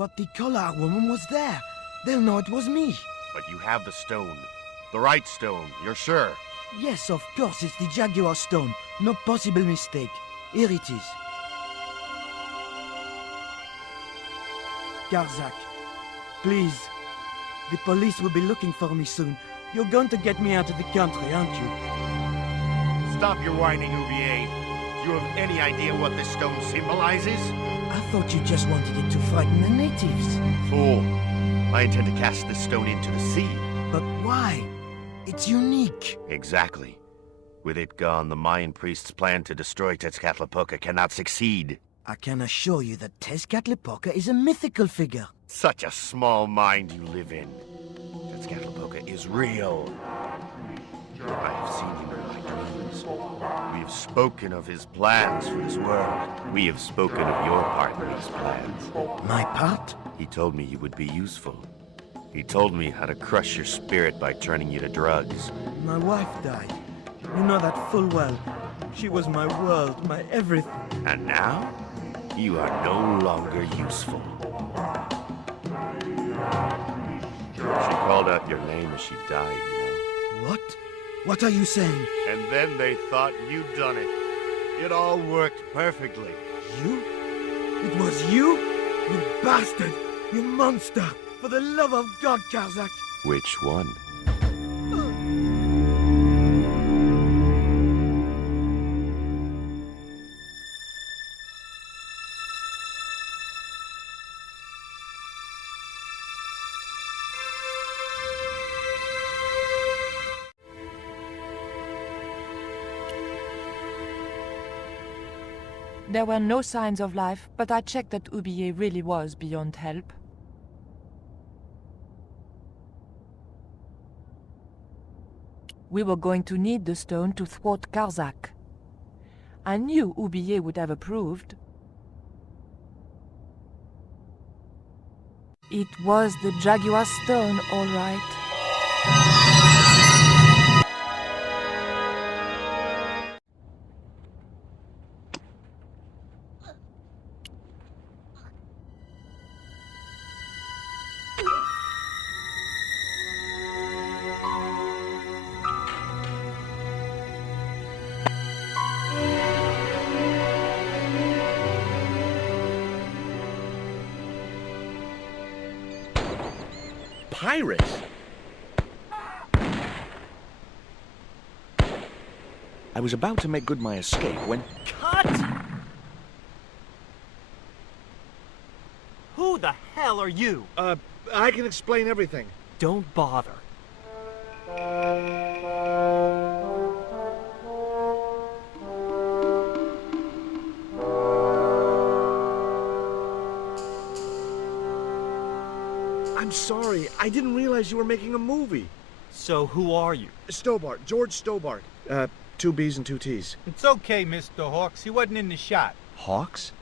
But the Collard woman was there. They'll know it was me. But you have the stone. The right stone, you're sure? Yes, of course, it's the Jaguar stone. No possible mistake. Here it is. Garzak, please. The police will be looking for me soon. You're going to get me out of the country, aren't you? Stop your whining, Ubier. Do you have any idea what this stone symbolizes? I thought you just wanted it to frighten the natives. Fool. I intend to cast this stone into the sea. But why? It's unique. Exactly. With it gone, the Mayan priest's plan to destroy Tezcatlipoca cannot succeed. I can assure you that Tezcatlipoca is a mythical figure. Such a small mind you live in. Tezcatlipoca is real. I have seen him in my dreams. We have spoken of his plans for this world. We have spoken of your part in these plans. My part? He told me you would be useful. He told me how to crush your spirit by turning you to drugs. My wife died. You know that full well. She was my world, my everything. And now, you are no longer useful. She called out your name as she died, you know. What? What are you saying? And then they thought you'd done it. It all worked perfectly. You? It was you? You bastard! You monster! For the love of God, Garzak! Which one? There were no signs of life, but I checked that Ubier really was beyond help. We were going to need the stone to thwart Garzak. I knew Ubier would have approved. It was the Jaguar stone, all right. Pirates? I was about to make good my escape when... Cut! Who the hell are you? I can explain everything. Don't bother. I'm sorry. I didn't realize you were making a movie. So who are you? Stobbart. George Stobbart. 2 B's and 2 T's. It's okay, Mr. Hawks. He wasn't in the shot. Hawks?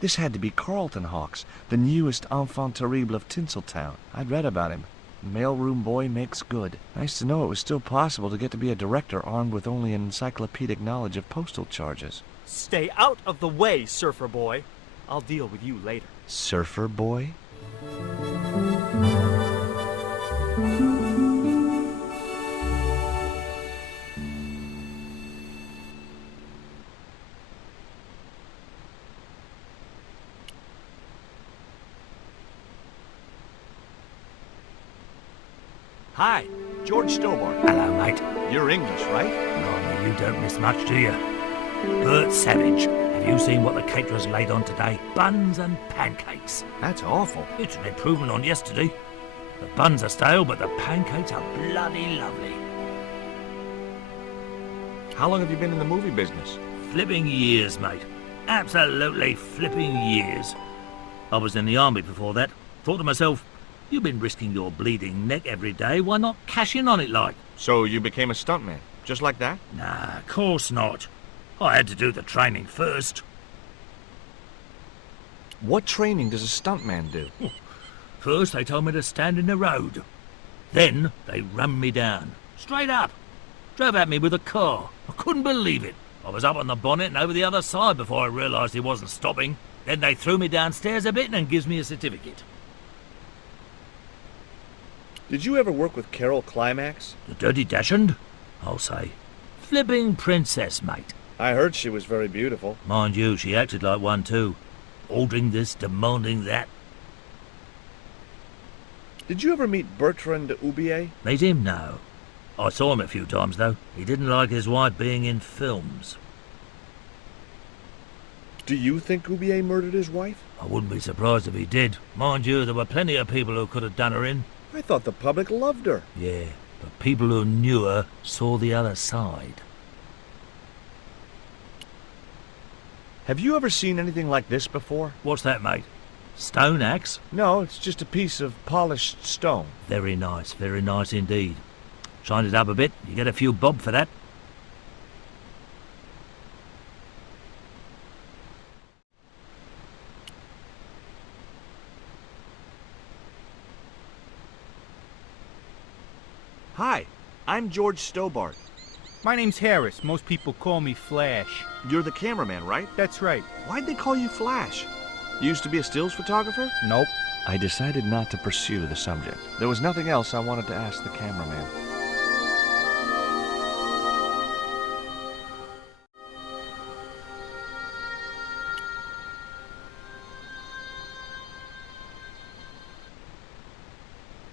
This had to be Carlton Hawks, the newest enfant terrible of Tinseltown. I'd read about him. Mailroom boy makes good. Nice to know it was still possible to get to be a director armed with only an encyclopedic knowledge of postal charges. Stay out of the way, surfer boy. I'll deal with you later. Surfer boy? Hi, George Stobbart. Hello, mate. You're English, right? Blimey, you don't miss much, do you? Bert Savage. Have you seen what the caterers laid on today? Buns and pancakes. That's awful. It's an improvement on yesterday. The buns are stale, but the pancakes are bloody lovely. How long have you been in the movie business? Flipping years, mate. Absolutely flipping years. I was in the army before that. Thought to myself, you've been risking your bleeding neck every day, why not cash in on it like? So you became a stuntman, just like that? Nah, of course not. I had to do the training first. What training does a stuntman do? First they told me to stand in the road. Then they run me down. Straight up. Drove at me with a car. I couldn't believe it. I was up on the bonnet and over the other side before I realised he wasn't stopping. Then they threw me downstairs a bit and gives me a certificate. Did you ever work with Carol Climax? The Dirty Dachshund? I'll say. Flipping princess, mate. I heard she was very beautiful. Mind you, she acted like one too. Ordering this, demanding that. Did you ever meet Bertrand Oubier? Meet him? No. I saw him a few times, though. He didn't like his wife being in films. Do you think Oubier murdered his wife? I wouldn't be surprised if he did. Mind you, there were plenty of people who could have done her in. I thought the public loved her. Yeah, but people who knew her saw the other side. Have you ever seen anything like this before? What's that, mate? Stone axe? No, it's just a piece of polished stone. Very nice indeed. Shine it up a bit, you get a few bob for that. Hi, I'm George Stobbart. My name's Harris. Most people call me Flash. You're the cameraman, right? That's right. Why'd they call you Flash? You used to be a stills photographer? Nope. I decided not to pursue the subject. There was nothing else I wanted to ask the cameraman.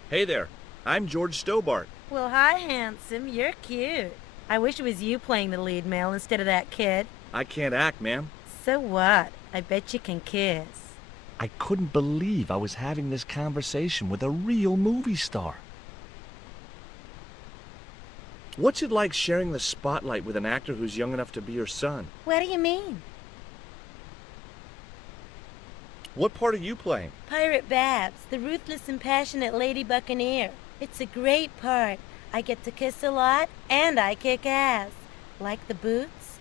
Hey there, I'm George Stobbart. Well, hi, handsome. You're cute. I wish it was you playing the lead male instead of that kid. I can't act, ma'am. So what? I bet you can kiss. I couldn't believe I was having this conversation with a real movie star. What's it like sharing the spotlight with an actor who's young enough to be your son? What do you mean? What part are you playing? Pirate Babs, the ruthless and passionate lady buccaneer. It's a great part. I get to kiss a lot, and I kick ass. Like the boots?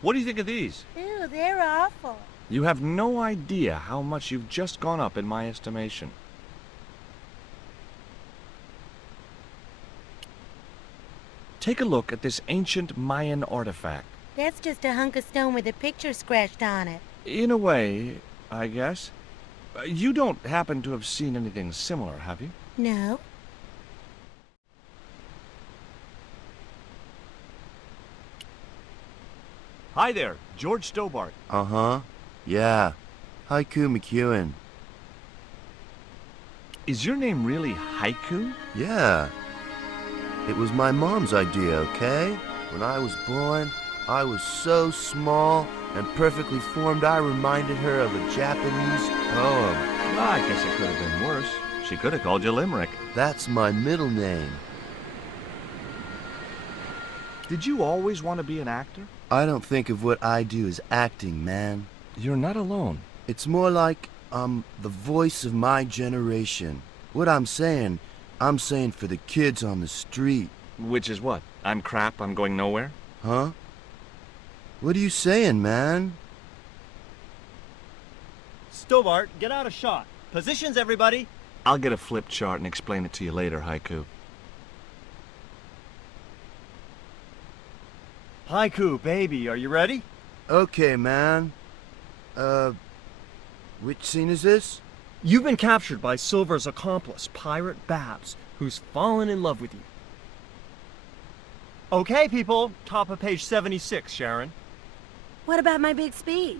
What do you think of these? Ew, they're awful. You have no idea how much you've just gone up in my estimation. Take a look at this ancient Mayan artifact. That's just a hunk of stone with a picture scratched on it. In a way, I guess. You don't happen to have seen anything similar, have you? No. Hi there, George Stobbart. Uh-huh. Yeah. Haiku McEwen. Is your name really Haiku? Yeah. It was my mom's idea, okay? When I was born, I was so small and perfectly formed I reminded her of a Japanese poem. Well, I guess it could have been worse. She could have called you Limerick. That's my middle name. Did you always want to be an actor? I don't think of what I do as acting, man. You're not alone. It's more like I'm the voice of my generation. What I'm saying for the kids on the street. Which is what? I'm crap, I'm going nowhere? Huh? What are you saying, man? Stobbart, get out of shot. Positions, everybody. I'll get a flip chart and explain it to you later, Haiku. Haiku, baby, are you ready? Okay, man. Which scene is this? You've been captured by Silver's accomplice, Pirate Babs, who's fallen in love with you. Okay, people, top of page 76, Sharon. What about my big speech?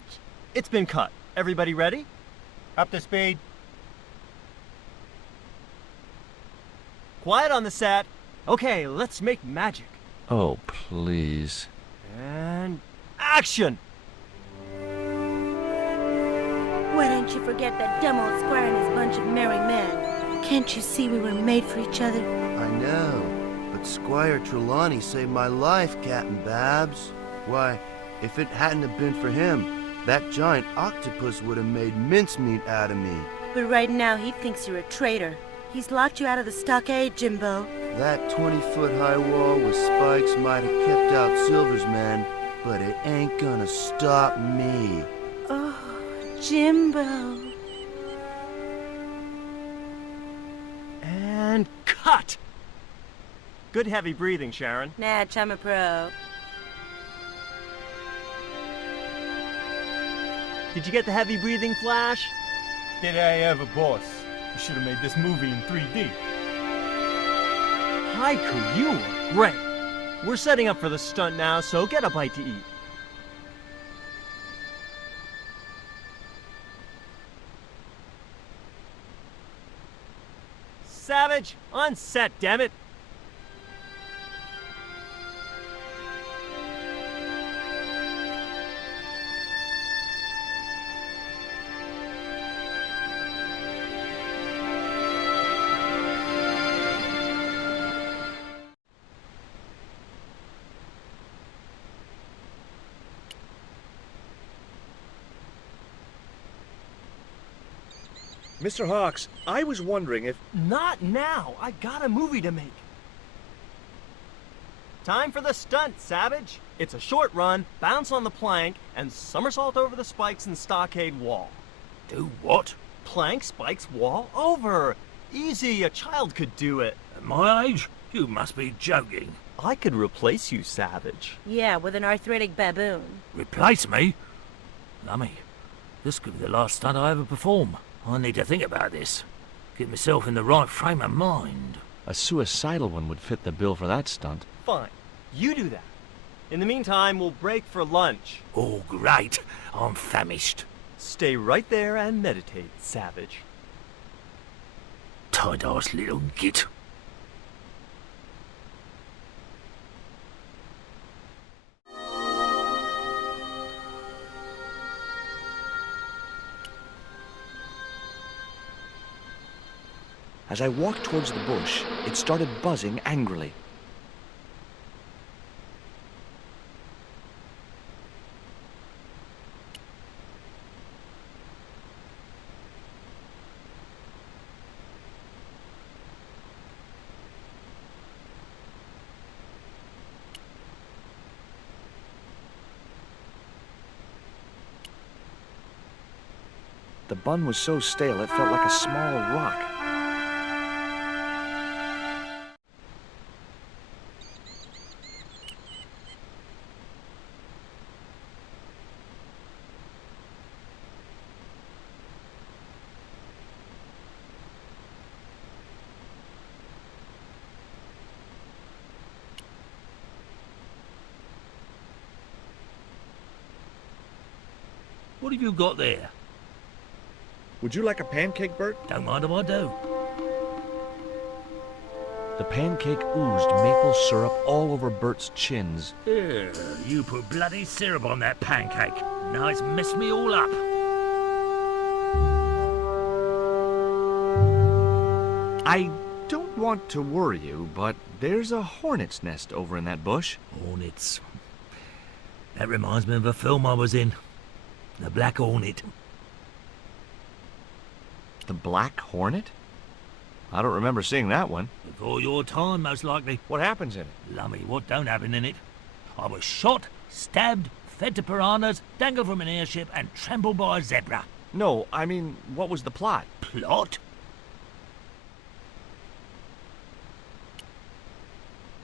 It's been cut. Everybody ready? Up to speed. Quiet on the set. Okay, let's make magic. Oh, please. And action! Why don't you forget that dumb old squire and his bunch of merry men? Can't you see we were made for each other? I know, but Squire Trelawney saved my life, Captain Babs. Why, if it hadn't have been for him, that giant octopus would have made mincemeat out of me. But right now he thinks you're a traitor. He's locked you out of the stockade, Jimbo. That 20-foot-high wall with spikes might have kept out Silver's men, but it ain't gonna stop me. Oh, Jimbo. And cut! Good heavy breathing, Sharon. Natch, I'm a pro. Did you get the heavy breathing flash? Did I ever, boss? You should have made this movie in 3D. Haiku, you were great. We're setting up for the stunt now, so get a bite to eat. Savage, on set, damn it. Mr. Hawks, I was wondering if... Not now. I got a movie to make. Time for the stunt, Savage. It's a short run, bounce on the plank, and somersault over the spikes and stockade wall. Do what? Plank, spikes, wall, over. Easy, a child could do it. At my age? You must be joking. I could replace you, Savage. Yeah, with an arthritic baboon. Replace me? Lummy, this could be the last stunt I ever perform. I need to think about this. Get myself in the right frame of mind. A suicidal one would fit the bill for that stunt. Fine. You do that. In the meantime, we'll break for lunch. Oh, great. I'm famished. Stay right there and meditate, Savage. Tight-ass little git. As I walked towards the bush, it started buzzing angrily. The bun was so stale it felt like a small rock. What have you got there? Would you like a pancake, Bert? Don't mind if I do. The pancake oozed maple syrup all over Bert's chins. Ugh, you put bloody syrup on that pancake. Now it's messed me all up. I don't want to worry you, but there's a hornet's nest over in that bush. Hornets. That reminds me of a film I was in. The Black Hornet. The Black Hornet? I don't remember seeing that one. Before your time, most likely. What happens in it? Lummy, what don't happen in it? I was shot, stabbed, fed to piranhas, dangled from an airship, and trampled by a zebra. No, I mean, what was the plot? Plot?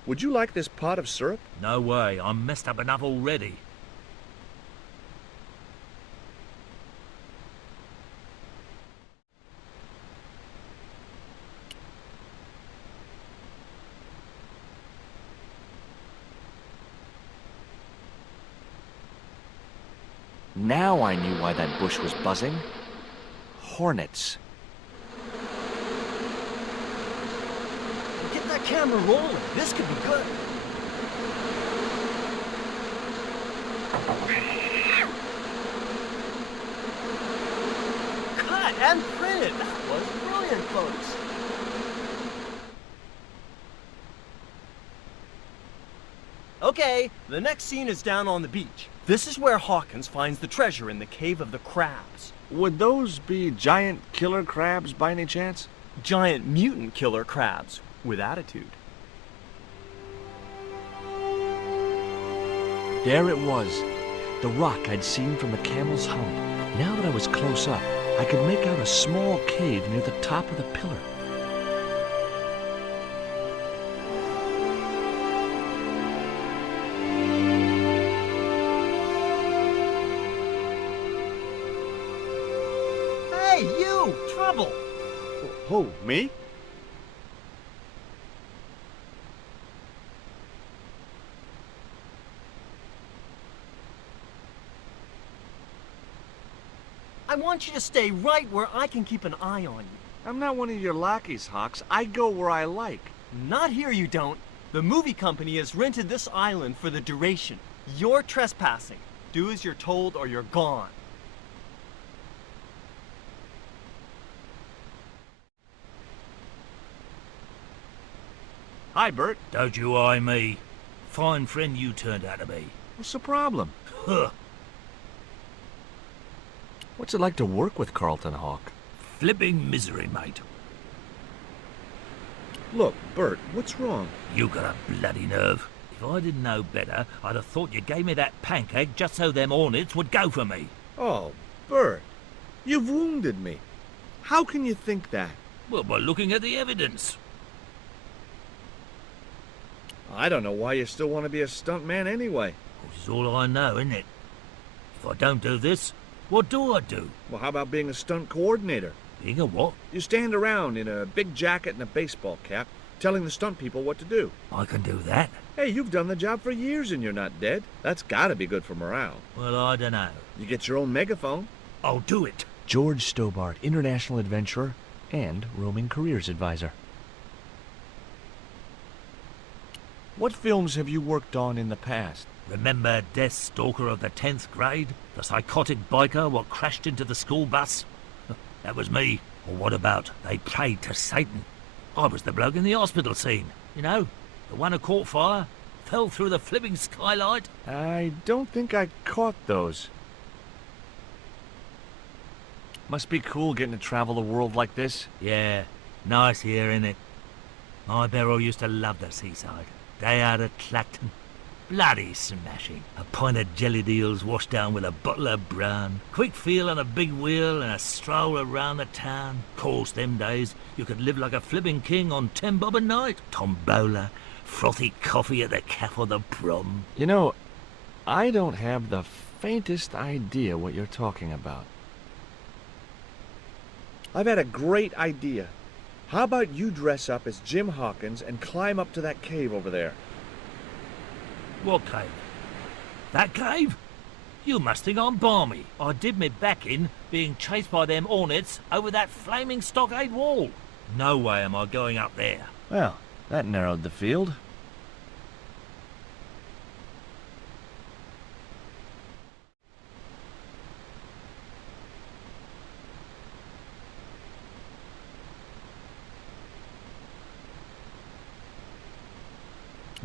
Would you like this pot of syrup? No way, I'm messed up enough already. Now I knew why that bush was buzzing. Hornets. Get that camera rolling. This could be good. Cut and printed. That was brilliant, folks. Okay, the next scene is down on the beach. This is where Hawkins finds the treasure in the Cave of the Crabs. Would those be giant killer crabs by any chance? Giant mutant killer crabs with attitude. There it was, the rock I'd seen from the camel's hump. Now that I was close up, I could make out a small cave near the top of the pillar. Hey, you! Trouble! Who, me? I want you to stay right where I can keep an eye on you. I'm not one of your lackeys, Hawks. I go where I like. Not here, you don't. The movie company has rented this island for the duration. You're trespassing. Do as you're told or you're gone. Hi, Bert. Don't you eye me. Fine friend you turned out to be. What's the problem? Huh. What's it like to work with Carlton Hawk? Flipping misery, mate. Look, Bert, what's wrong? You got a bloody nerve. If I didn't know better, I'd have thought you gave me that pancake just so them hornets would go for me. Oh, Bert, you've wounded me. How can you think that? Well, by looking at the evidence. I don't know why you still want to be a stuntman anyway. Which is all I know, isn't it? If I don't do this, what do I do? Well, how about being a stunt coordinator? Being a what? You stand around in a big jacket and a baseball cap, telling the stunt people what to do. I can do that. Hey, you've done the job for years and you're not dead. That's gotta be good for morale. Well, I don't know. You get your own megaphone. I'll do it. George Stobbart, international adventurer and roaming careers advisor. What films have you worked on in the past? Remember Death Stalker of the 10th grade? The psychotic biker what crashed into the school bus? That was me. Or what about They Prayed to Satan? I was the bloke in the hospital scene. You know, the one who caught fire, fell through the flipping skylight. I don't think I caught those. Must be cool getting to travel the world like this. Yeah, nice here, innit? My Beryl used to love the seaside. Day out at Clacton. Bloody smashing. A pint of jellied eels washed down with a bottle of brown. Quick feel on a big wheel and a stroll around the town. Course, them days, you could live like a flipping king on 10 bob a night. Tombola, frothy coffee at the cafe or the prom. You know, I don't have the faintest idea what you're talking about. I've had a great idea. How about you dress up as Jim Hawkins and climb up to that cave over there? What cave? That cave? You must think I'm balmy. I did me back in being chased by them hornets over that flaming stockade wall. No way am I going up there. Well, that narrowed the field.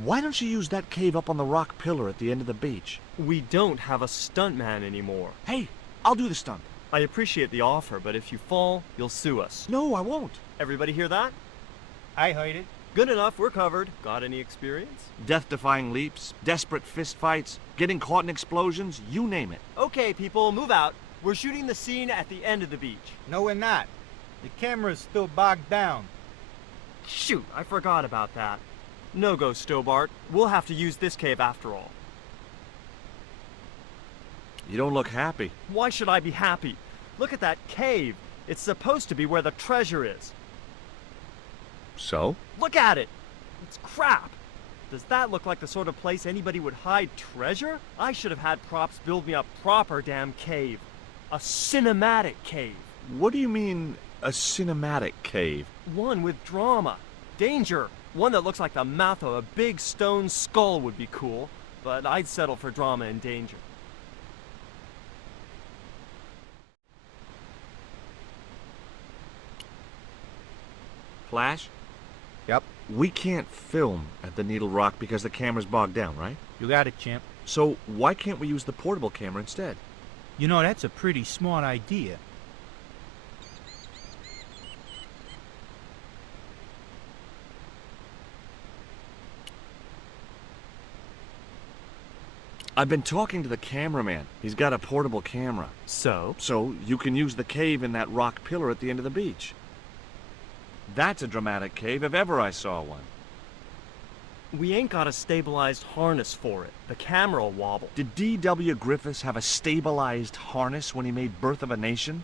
Why don't you use that cave up on the rock pillar at the end of the beach? We don't have a stuntman anymore. Hey, I'll do the stunt. I appreciate the offer, but if you fall, you'll sue us. No, I won't. Everybody hear that? I heard it. Good enough, we're covered. Got any experience? Death-defying leaps, desperate fistfights, getting caught in explosions, you name it. Okay, people, move out. We're shooting the scene at the end of the beach. No, we're not. The camera's still bogged down. Shoot, I forgot about that. No go, Stobbart. We'll have to use this cave after all. You don't look happy. Why should I be happy? Look at that cave. It's supposed to be where the treasure is. So? Look at it! It's crap! Does that look like the sort of place anybody would hide treasure? I should have had props build me a proper damn cave. A cinematic cave. What do you mean, a cinematic cave? One with drama. Danger. One that looks like the mouth of a big stone skull would be cool, but I'd settle for drama and danger. Flash? Yep. We can't film at the Needle Rock because the camera's bogged down, right? You got it, champ. So why can't we use the portable camera instead? You know, that's a pretty smart idea. I've been talking to the cameraman. He's got a portable camera. So? So you can use the cave in that rock pillar at the end of the beach. That's a dramatic cave if ever I saw one. We ain't got a stabilized harness for it. The camera'll wobble. Did D.W. Griffiths have a stabilized harness when he made Birth of a Nation?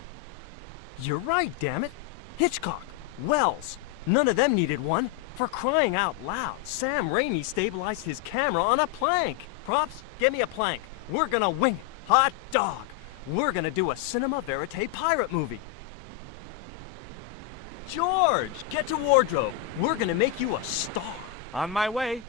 You're right, damn it. Hitchcock, Wells, none of them needed one. For crying out loud, Sam Raimi stabilized his camera on a plank. Props, get me a plank. We're gonna wing it. Hot dog. We're gonna do a cinema verite pirate movie. George, get to wardrobe. We're gonna make you a star. On my way.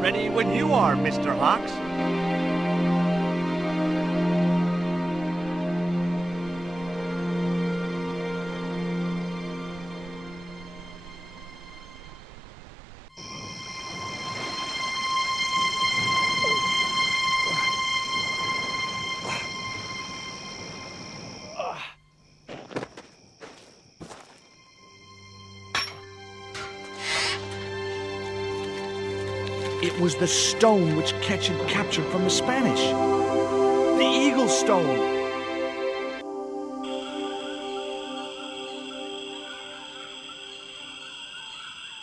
Ready when you are, Mr. Hawks. It was the stone which Ketch had captured from the Spanish. The Eagle Stone.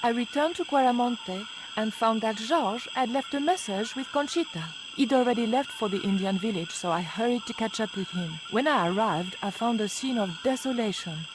I returned to Quaramonte and found that George had left a message with Conchita. He'd already left for the Indian village, so I hurried to catch up with him. When I arrived, I found a scene of desolation.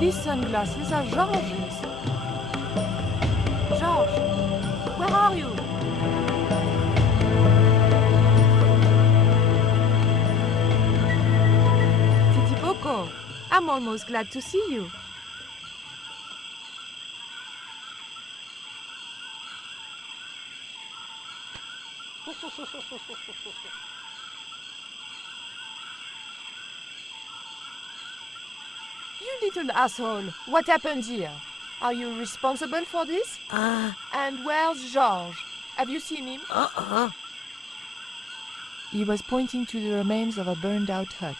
These sunglasses are George's. George, where are you? Titipoco, I'm almost glad to see you. You little asshole, what happened here? Are you responsible for this? And where's George? Have you seen him? He was pointing to the remains of a burned-out hut.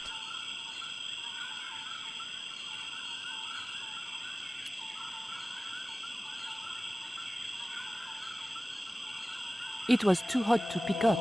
It was too hot to pick up.